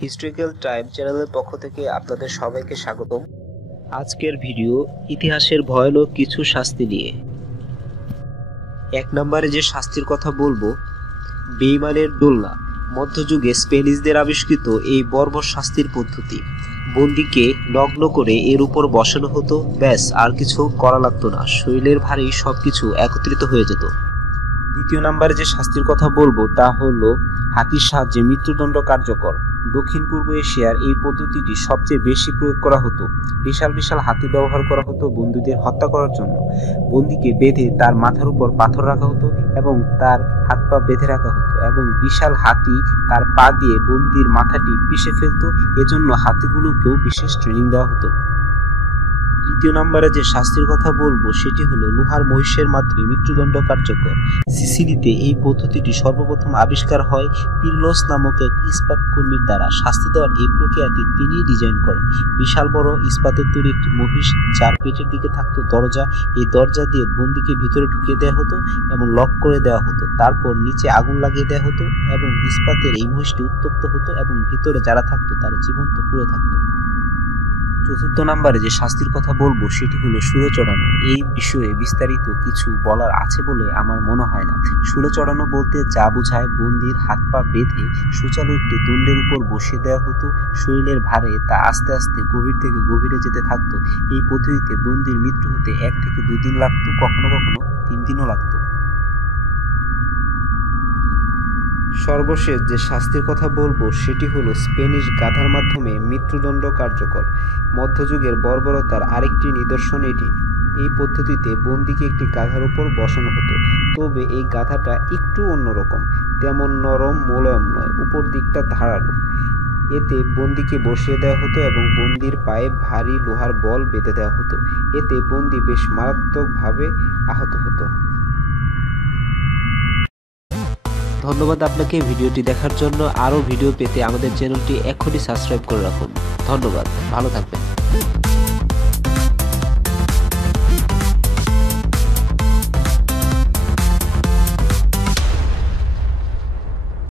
Historical time চ্যানেলের পক্ষ থেকে আপনাদের সবাইকে স্বাগতম। আজকের ভিডিও ইতিহাসের ভয়ানক কিছু শাস্তি নিয়ে। এক নম্বরে যে শাস্তির কথা বলবো, বেঈমানের দোলনা। মধ্যযুগে স্পেনিশদের আবিষ্কৃত এই বর্বর শাস্তির পদ্ধতি। বন্দীকে নগ্ন করে এর উপর বসানো হতো, ব্যাস আর কিছু করা লাগতো না, শরীরের ভারেই সবকিছু একত্রিত হয়ে যেত। দ্বিতীয় নম্বরে যে শাস্তির কথা বলবো তা হলো হাতির সাহায্যে মৃত্যুদণ্ড কার্যকর। দক্ষিণ পূর্ব এশিয়ার এই পদ্ধতিটি সবচেয়ে বেশি প্রয়োগ করা হতো। বিশাল বিশাল হাতি ব্যবহার করা হতো বন্দীদের হত্যা করার জন্য। বন্দীকে বেঁধে তার মাথার উপর পাথর রাখা হতো এবং তার হাত পা বেঁধে রাখা হতো এবং বিশাল হাতি তার পা দিয়ে বন্দীর মাথাটি পিষে ফেলতো। এজন্য হাতিগুলোকেও বিশেষ ট্রেনিং দেওয়া হতো। তৃতীয় নম্বরে যে শাস্তির কথা বলবো সেটি হলো লোহার মহিষের মাধ্যমে মৃত্যুদণ্ড কার্যকর। সিসিলিতে এই পদ্ধতিটি সর্বপ্রথম আবিষ্কার হয় পিরলোস নামক এক ইস্পাত কর্মীর দ্বারা। শাস্তি দেওয়ার এই প্রক্রিয়াটি তিনি ডিজাইন করেন। বিশাল বড় ইস্পাতের তৈরি একটি মহিষ, যার পেটের দিকে থাকতো দরজা। এই দরজা দিয়ে বন্দীকে ভিতরে ঢুকিয়ে দেওয়া হতো এবং লক করে দেওয়া হতো। তারপর নিচে আগুন লাগিয়ে দেওয়া হতো এবং ইস্পাতের এই মহিষটি উত্তপ্ত হতো এবং ভিতরে যারা থাকতো তারা জীবন্ত পুড়ে থাকতো। চতুর্থ নম্বরে যে শাস্তির কথা বলবো সেটি হলো শুলে চড়ানো। এই বিষয়ে বিস্তারিত কিছু বলার আছে বলে আমার মনে হয় না। শুলে চড়ানো বলতে যা বোঝায়, বন্দির হাত পা বেঁধে সুচালু একটি দণ্ডের উপর বসিয়ে দেওয়া হতো। শরীরের ভারে তা আস্তে আস্তে গভীর থেকে গভীরে যেতে থাকতো। এই পদ্ধতিতে বন্দির মৃত্যু হতে 1 থেকে 2 দিন লাগতো, কখনো কখনো 3 দিনও লাগতো। সর্বশেষ যে শাস্তির কথা বলবো সেটি হলো স্প্যানিশ গাধার মাধ্যমে মৃত্যুদণ্ড কার্যকর। মধ্যযুগের বর্বরতার আরেকটি নিদর্শন এটি। এই পদ্ধতিতে বন্দীকে একটি গাধার উপর বসানো হতো, তবে এই গাধাটা একটু অন্যরকম। তেমন নরম মোলায়েম নয়, উপর দিকটা ধারালো। এতে বন্দীকে বসিয়ে দেওয়া হতো এবং বন্দির পায়ে ভারী লোহার বল বেঁধে দেওয়া হতো। এতে বন্দী বেশ মারাত্মকভাবে আহত হতো। ধন্যবাদ আপনাকে ভিডিওটি দেখার জন্য। আরও ভিডিও পেতে আমাদের চ্যানেলটি এখনই সাবস্ক্রাইব করে রাখুন। ধন্যবাদ, ভালো থাকবেন।